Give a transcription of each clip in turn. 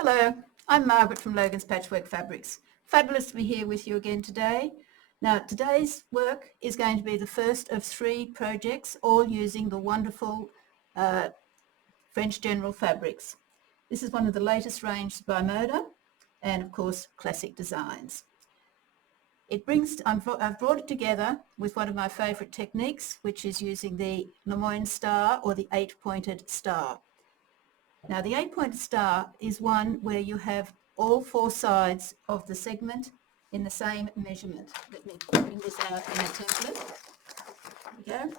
Hello, I'm Margaret from Logan's Patchwork Fabrics. Fabulous to be here with you again today. Now, today's work is going to be the first of 3 projects, all using the wonderful French General fabrics. This is one of the latest ranges by Moda and, of course, classic designs. I've brought it together with one of my favourite techniques, which is using the Lemoyne star or the 8-pointed star. Now, the 8-pointed star is one where you have all 4 sides of the segment in the same measurement. Let me bring this out in a template. There we go.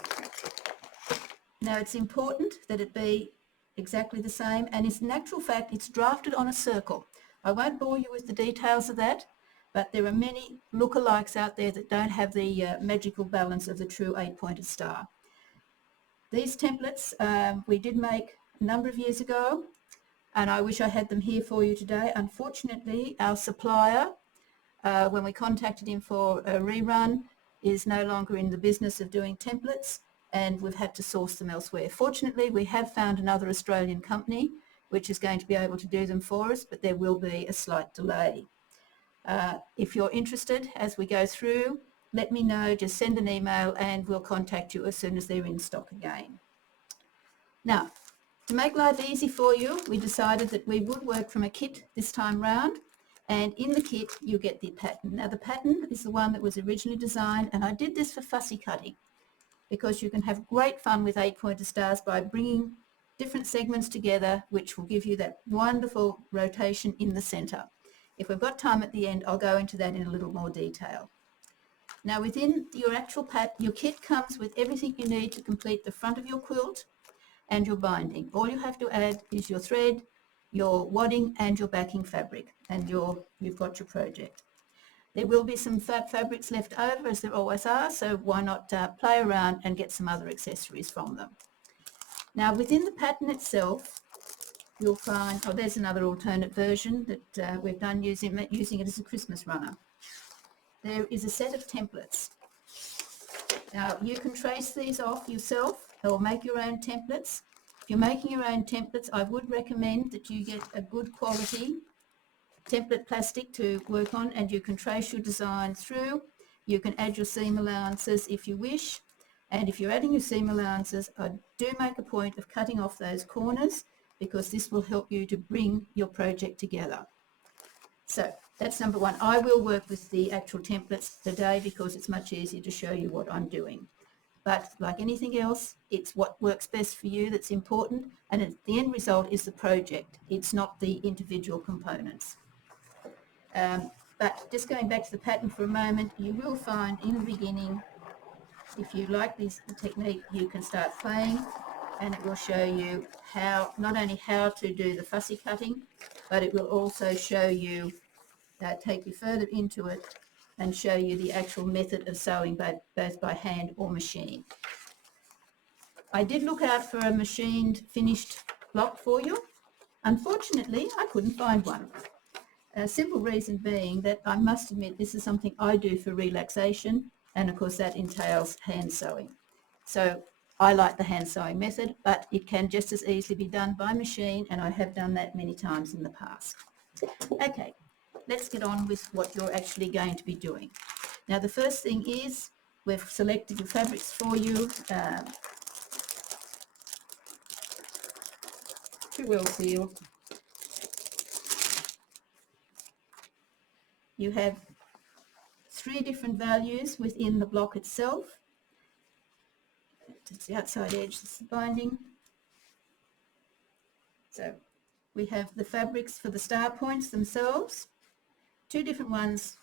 Now, it's important that it be exactly the same, and in actual fact, it's drafted on a circle. I won't bore you with the details of that, but there are many lookalikes out there that don't have the magical balance of the true 8-pointed star. These templates we did make a number of years ago, and I wish I had them here for you today. Unfortunately, our supplier, when we contacted him for a rerun, is no longer in the business of doing templates, and we've had to source them elsewhere. Fortunately, we have found another Australian company which is going to be able to do them for us, but there will be a slight delay. If you're interested as we go through, let me know, just send an email and we'll contact you as soon as they're in stock again. Now, to make life easy for you, we decided that we would work from a kit this time round, and in the kit you get the pattern. Now, the pattern is the one that was originally designed, and I did this for fussy cutting because you can have great fun with 8-pointed stars by bringing different segments together, which will give you that wonderful rotation in the centre. If we've got time at the end, I'll go into that in a little more detail. Now, within your actual your kit comes with everything you need to complete the front of your quilt and your binding. All you have to add is your thread, your wadding and your backing fabric, and you've got your project. There will be some fabrics left over, as there always are, so why not play around and get some other accessories from them. Now, within the pattern itself, you'll find, there's another alternate version that we've done using it as a Christmas runner. There is a set of templates. Now, you can trace these off yourself or make your own templates. If you're making your own templates, I would recommend that you get a good quality template plastic to work on, and you can trace your design through. You can add your seam allowances if you wish, and if you're adding your seam allowances, I do make a point of cutting off those corners because this will help you to bring your project together. So that's number one. I will work with the actual templates today because it's much easier to show you what I'm doing. But like anything else, it's what works best for you that's important, and the end result is the project. It's not the individual components. But just going back to the pattern for a moment, you will find in the beginning, if you like the technique, you can start playing, and it will show you how, not only how to do the fussy cutting, but it will also show you, take you further into it and show you the actual method of sewing, both by hand or machine. I did look out for a machined finished block for you. Unfortunately, I couldn't find one. A simple reason being that I must admit this is something I do for relaxation, and of course that entails hand sewing. So I like the hand sewing method, but it can just as easily be done by machine, and I have done that many times in the past. Okay, let's get on with what you're actually going to be doing. Now, the first thing is we've selected your fabrics for you. Too well sealed. You have 3 different values within the block itself. It's the outside edge, this is the binding. So we have the fabrics for the star points themselves, 2 different ones.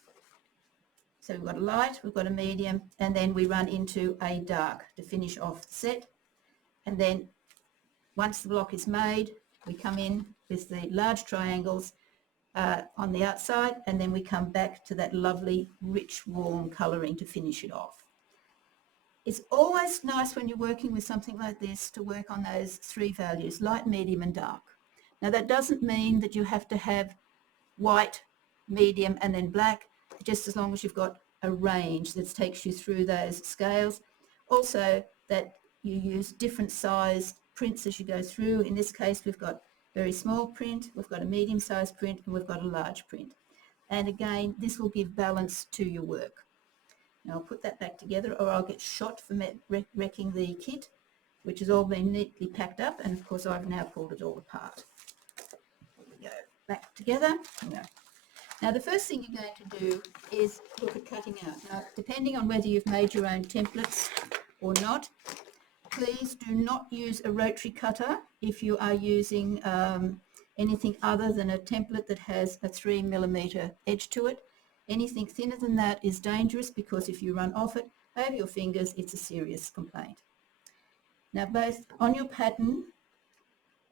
So we've got a light, we've got a medium, and then we run into a dark to finish off the set. And then once the block is made, we come in with the large triangles on the outside, and then we come back to that lovely, rich, warm colouring to finish it off. It's always nice when you're working with something like this to work on those 3 values, light, medium and dark. Now, that doesn't mean that you have to have white, medium and then black, just as long as you've got a range that takes you through those scales. Also, that you use different size prints as you go through. In this case, we've got very small print, we've got a medium-sized print, and we've got a large print. And again, this will give balance to your work. Now I'll put that back together, or I'll get shot for wrecking the kit, which has all been neatly packed up, and of course I've now pulled it all apart. Here we go, back together. Now the first thing you're going to do is look at cutting out. Now, depending on whether you've made your own templates or not, please do not use a rotary cutter if you are using anything other than a template that has a 3mm edge to it. Anything thinner than that is dangerous, because if you run off it over your fingers, it's a serious complaint. Now, both on your pattern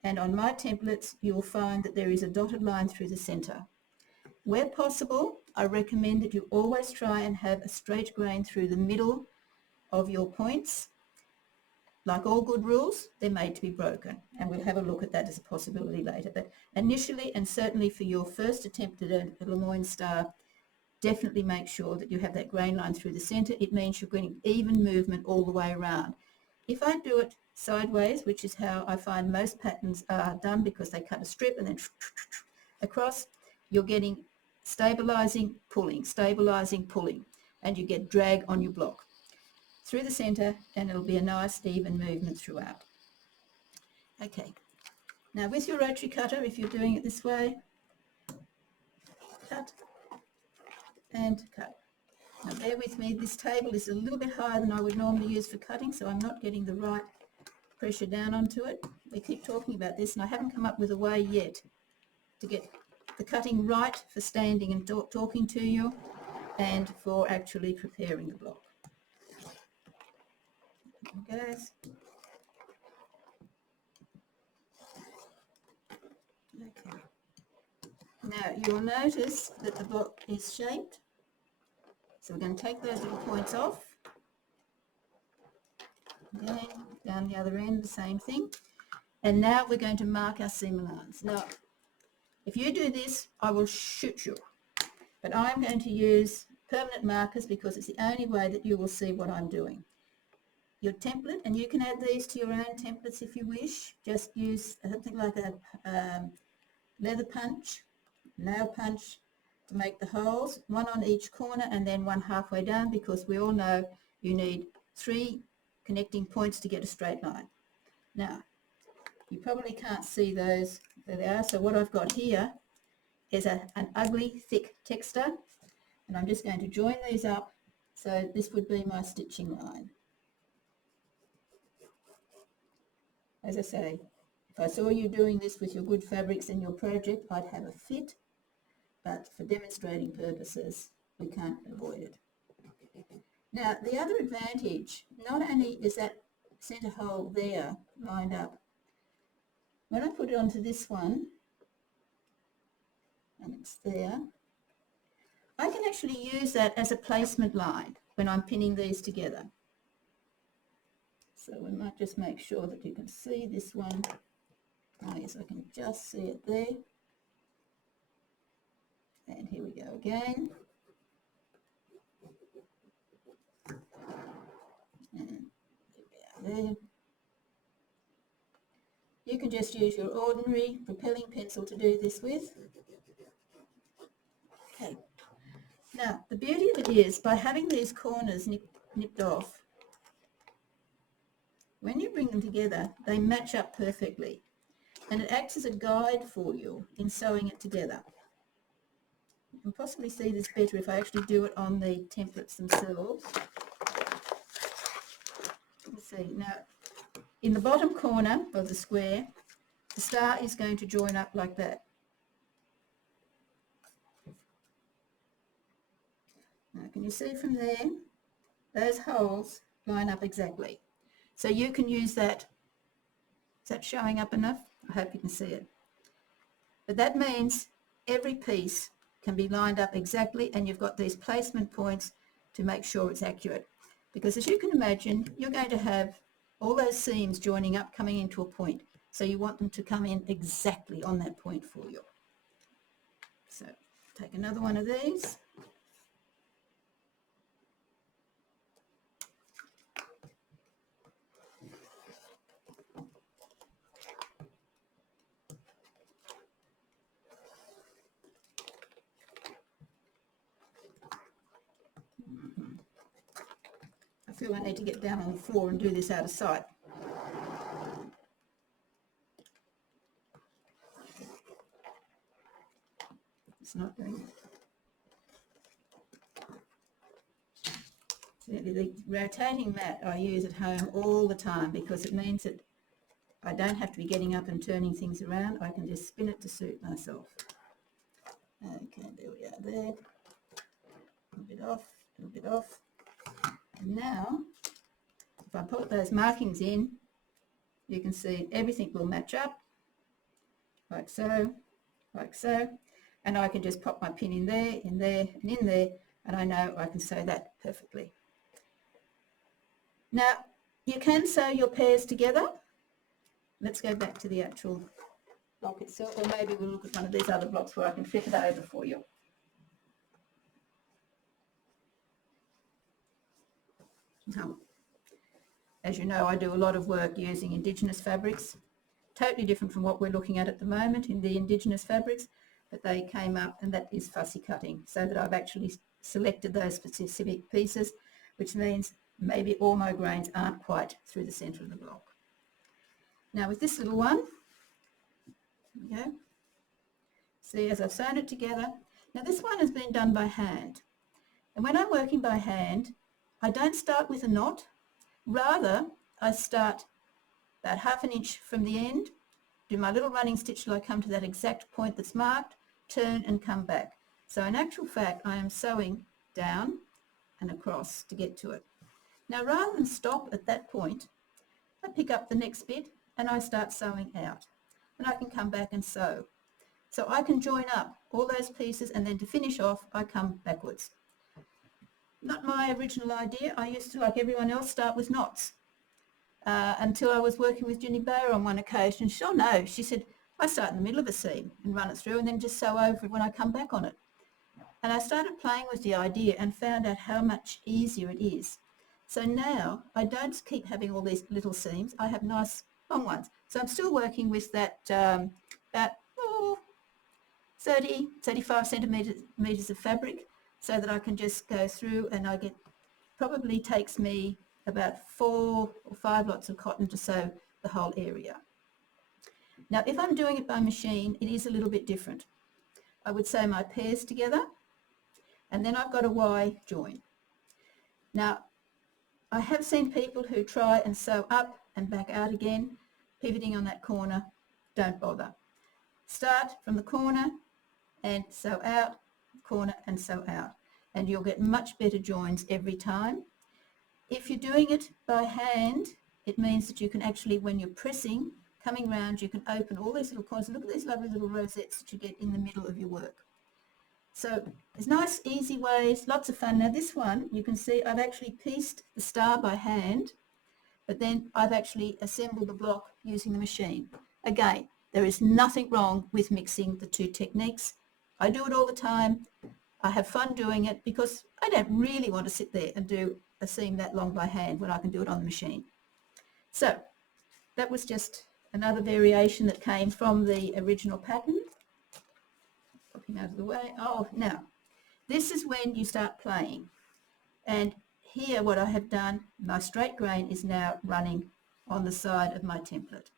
and on my templates, you will find that there is a dotted line through the centre. Where possible, I recommend that you always try and have a straight grain through the middle of your points. Like all good rules, they're made to be broken, and we'll have a look at that as a possibility later. But initially, and certainly for your first attempt at a Lemoyne star, definitely make sure that you have that grain line through the centre. It means you're getting even movement all the way around. If I do it sideways, which is how I find most patterns are done, because they cut a strip and then across, you're getting stabilising, pulling, and you get drag on your block through the centre, and it'll be a nice even movement throughout. Okay, now with your rotary cutter, if you're doing it this way, cut and cut. Now bear with me, this table is a little bit higher than I would normally use for cutting, so I'm not getting the right pressure down onto it. We keep talking about this, and I haven't come up with a way yet to get the cutting right for standing and talking to you, and for actually preparing the block. There it goes. Okay. Now you'll notice that the block is shaped, so we're going to take those little points off. Again, down the other end, the same thing. And now we're going to mark our seam lines. Now, if you do this, I will shoot you. But I'm going to use permanent markers, because it's the only way that you will see what I'm doing. Your template, and you can add these to your own templates if you wish. Just use something like a leather punch, nail punch, to make the holes, one on each corner and then one halfway down, because we all know you need 3 connecting points to get a straight line. Now, you probably can't see those, there they are. So what I've got here is an ugly thick texture, and I'm just going to join these up. So this would be my stitching line. As I say, if I saw you doing this with your good fabrics in your project, I'd have a fit, but for demonstrating purposes, we can't avoid it. Now, the other advantage, not only is that centre hole there lined up, when I put it onto this one, and it's there, I can actually use that as a placement line when I'm pinning these together. So we might just make sure that you can see this one. Oh yes, I can just see it there. And here we go again. And there. You can just use your ordinary propelling pencil to do this with. Okay. Now, the beauty of it is, by having these corners nipped off, when you bring them together, they match up perfectly, and it acts as a guide for you in sewing it together. You can possibly see this better if I actually do it on the templates themselves. Let's see, now in the bottom corner of the square, the star is going to join up like that. Now can you see from there, those holes line up exactly. So you can use that. Is that showing up enough? I hope you can see it. But that means every piece can be lined up exactly, and you've got these placement points to make sure it's accurate. Because as you can imagine, you're going to have all those seams joining up, coming into a point. So you want them to come in exactly on that point for you. So take another one of these. feel I need to get down on the floor and do this out of sight. It's not doing it. The rotating mat I use at home all the time because it means that I don't have to be getting up and turning things around. I can just spin it to suit myself. Okay, there we are there. A little bit off, a little bit off. And now, if I put those markings in, you can see everything will match up, like so, and I can just pop my pin in there, and in there, and I know I can sew that perfectly. Now, you can sew your pairs together. Let's go back to the actual block itself, or maybe we'll look at one of these other blocks where I can flip it over for you. As you know, I do a lot of work using Indigenous fabrics, totally different from what we're looking at the moment in the Indigenous fabrics, but they came up, and that is fussy cutting, so that I've actually selected those specific pieces, which means maybe all my grains aren't quite through the centre of the block. Now with this little one, there we go. See, as I've sewn it together, now this one has been done by hand, and when I'm working by hand, I don't start with a knot. Rather, I start about ½ an inch from the end, do my little running stitch till I come to that exact point that's marked, turn and come back. So in actual fact, I am sewing down and across to get to it. Now rather than stop at that point, I pick up the next bit and I start sewing out. And I can come back and sew. So I can join up all those pieces, and then to finish off, I come backwards. Not my original idea. I used to, like everyone else, start with knots. Until I was working with Ginny Bayer on one occasion. Sure, no, she said, I start in the middle of a seam and run it through and then just sew over it when I come back on it. And I started playing with the idea and found out how much easier it is. So now I don't keep having all these little seams. I have nice long ones. So I'm still working with that about 30, 35 centimetres of fabric, so that I can just go through, and I get, probably takes me about 4 or 5 lots of cotton to sew the whole area. Now if I'm doing it by machine, it is a little bit different. I would sew my pairs together, and then I've got a Y join. Now I have seen people who try and sew up and back out again, pivoting on that corner. Don't bother. Start from the corner and sew out, corner and sew out, and you'll get much better joins every time. If you're doing it by hand, it means that you can actually, when you're pressing, coming round, you can open all these little corners. Look at these lovely little rosettes that you get in the middle of your work. So there's nice, easy ways, lots of fun. Now this one, you can see I've actually pieced the star by hand, but then I've actually assembled the block using the machine. Again, there is nothing wrong with mixing the two techniques. I do it all the time. I have fun doing it because I don't really want to sit there and do a seam that long by hand when I can do it on the machine. So that was just another variation that came from the original pattern. Pop him out of the way. Oh, now, this is when you start playing. And here what I have done, my straight grain is now running on the side of my template,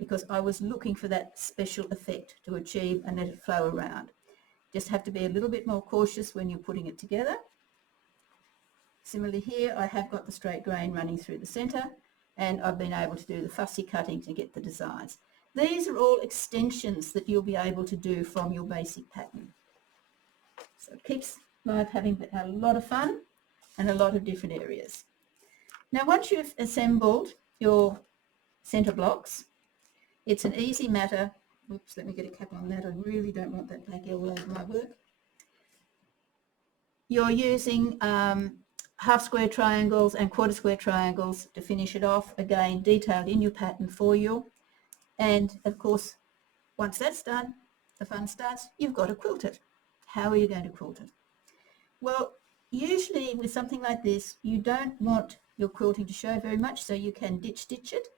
because I was looking for that special effect to achieve and let it flow around. Just have to be a little bit more cautious when you're putting it together. Similarly here, I have got the straight grain running through the centre, and I've been able to do the fussy cutting to get the designs. These are all extensions that you'll be able to do from your basic pattern. So it keeps life having a lot of fun and a lot of different areas. Now once you've assembled your centre blocks, it's an easy matter. Oops, let me get a cap on that. I really don't want that back all over my work. You're using half square triangles and quarter square triangles to finish it off, again detailed in your pattern for you. And of course, once that's done, the fun starts. You've got to quilt it. How are you going to quilt it? Well, usually with something like this, you don't want your quilting to show very much, so you can ditch stitch it.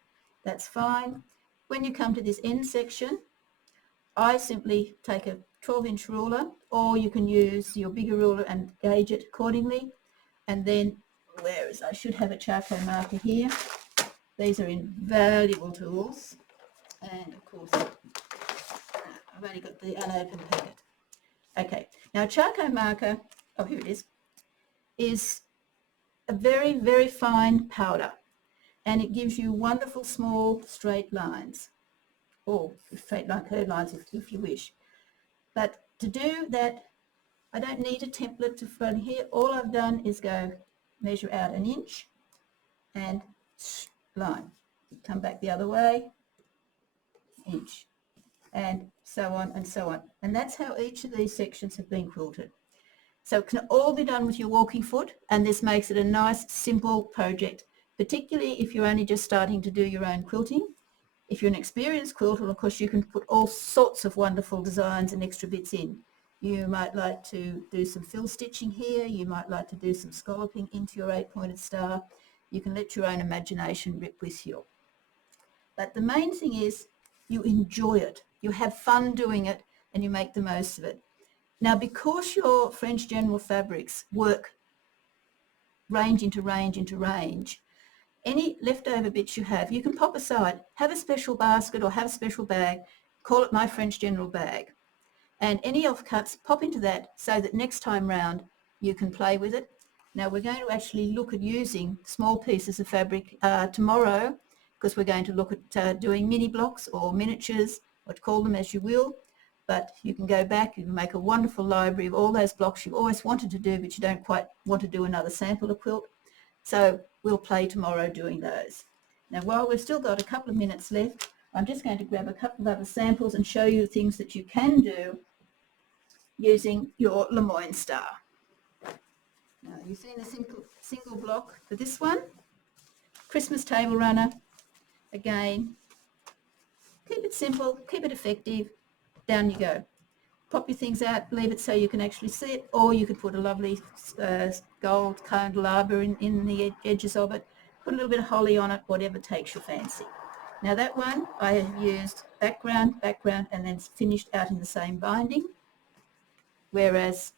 That's fine. When you come to this end section, I simply take a 12-inch ruler, or you can use your bigger ruler and gauge it accordingly, and then whereas I should have a charcoal marker here. These are invaluable tools, and of course I've only got the unopened packet. Okay, now a charcoal marker, oh here it is a very, very fine powder, and it gives you wonderful small straight lines, or straight line curved lines if you wish. But to do that, I don't need a template to run here. All I've done is go measure out 1 inch and line. Come back the other way, inch, and so on and so on. And that's how each of these sections have been quilted. So it can all be done with your walking foot, and this makes it a nice, simple project, particularly if you're only just starting to do your own quilting. If you're an experienced quilter, of course, you can put all sorts of wonderful designs and extra bits in. You might like to do some fill stitching here. You might like to do some scalloping into your 8-pointed star. You can let your own imagination rip with you. But the main thing is you enjoy it. You have fun doing it, and you make the most of it. Now, because your French General fabrics work range into range into range, any leftover bits you have, you can pop aside, have a special basket or have a special bag, call it my French General bag. And any offcuts, pop into that so that next time round you can play with it. Now we're going to actually look at using small pieces of fabric tomorrow, because we're going to look at doing mini blocks or miniatures, or call them as you will. But you can go back, you can make a wonderful library of all those blocks you've always wanted to do, but you don't quite want to do another sample of quilt. So we'll play tomorrow doing those. Now while we've still got a couple of minutes left, I'm just going to grab a couple of other samples and show you things that you can do using your Lemoyne star. Now you've seen a single block for this one. Christmas table runner. Again, keep it simple, keep it effective. Down you go. Pop your things out, leave it so you can actually see it, or you could put a lovely gold candelabra in the edges of it, put a little bit of holly on it, whatever takes your fancy. Now that one I have used background, and then finished out in the same binding, whereas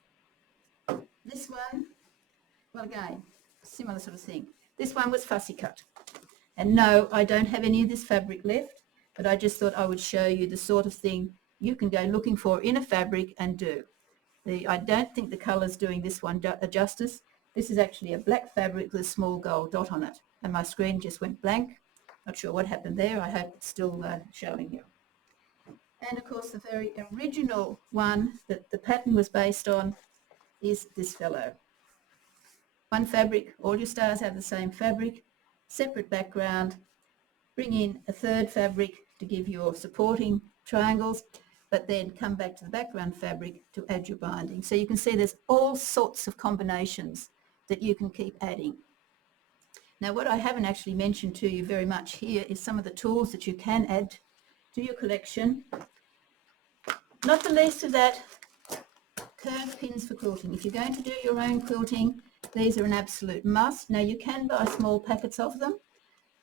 this one, well again, similar sort of thing. This one was fussy cut. And no, I don't have any of this fabric left, but I just thought I would show you the sort of thing you can go looking for in a fabric and do. I don't think the colour's doing this one justice. This is actually a black fabric with a small gold dot on it, and my screen just went blank. Not sure what happened there. I hope it's still showing you. And of course the very original one that the pattern was based on is this fellow. One fabric, all your stars have the same fabric, separate background. Bring in a third fabric to give your supporting triangles, but then come back to the background fabric to add your binding. So you can see there's all sorts of combinations that you can keep adding. Now what I haven't actually mentioned to you very much here is some of the tools that you can add to your collection. Not the least of that, curved pins for quilting. If you're going to do your own quilting, these are an absolute must. Now you can buy small packets of them,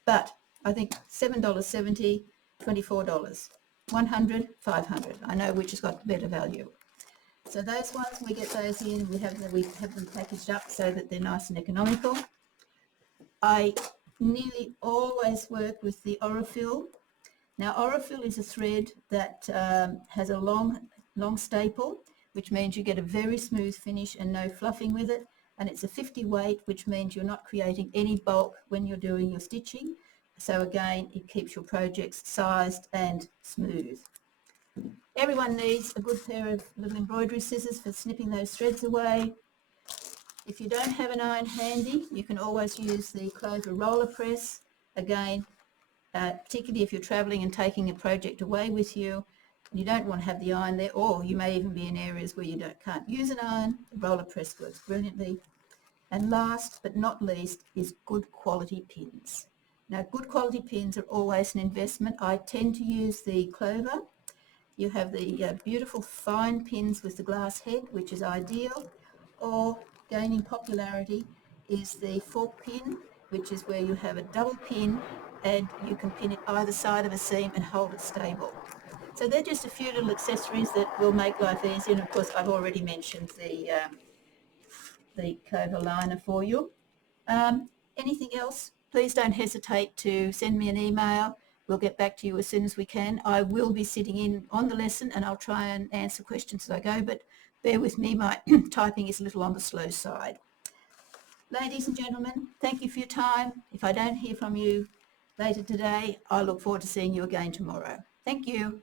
but I think $7.70, $24. 100, 500. I know which has got better value. So those ones, we get those in, we have them packaged up so that they're nice and economical. I nearly always work with the Aurifil. Now Aurifil is a thread that has a long staple, which means you get a very smooth finish and no fluffing with it, and it's a 50 weight, which means you're not creating any bulk when you're doing your stitching. So again, it keeps your projects sized and smooth. Everyone needs a good pair of little embroidery scissors for snipping those threads away. If you don't have an iron handy, you can always use the Clover roller press. Again, particularly if you're travelling and taking a project away with you, and you don't want to have the iron there, or you may even be in areas where you can't use an iron, the roller press works brilliantly. And last but not least is good quality pins. Now, good quality pins are always an investment. I tend to use the Clover. You have the beautiful fine pins with the glass head, which is ideal, or gaining popularity is the fork pin, which is where you have a double pin and you can pin it either side of a seam and hold it stable. So they're just a few little accessories that will make life easier. And of course, I've already mentioned the Clover liner for you. Anything else, please don't hesitate to send me an email. We'll get back to you as soon as we can. I will be sitting in on the lesson and I'll try and answer questions as I go, but bear with me, my typing is a little on the slow side. Ladies and gentlemen, thank you for your time. If I don't hear from you later today, I look forward to seeing you again tomorrow. Thank you.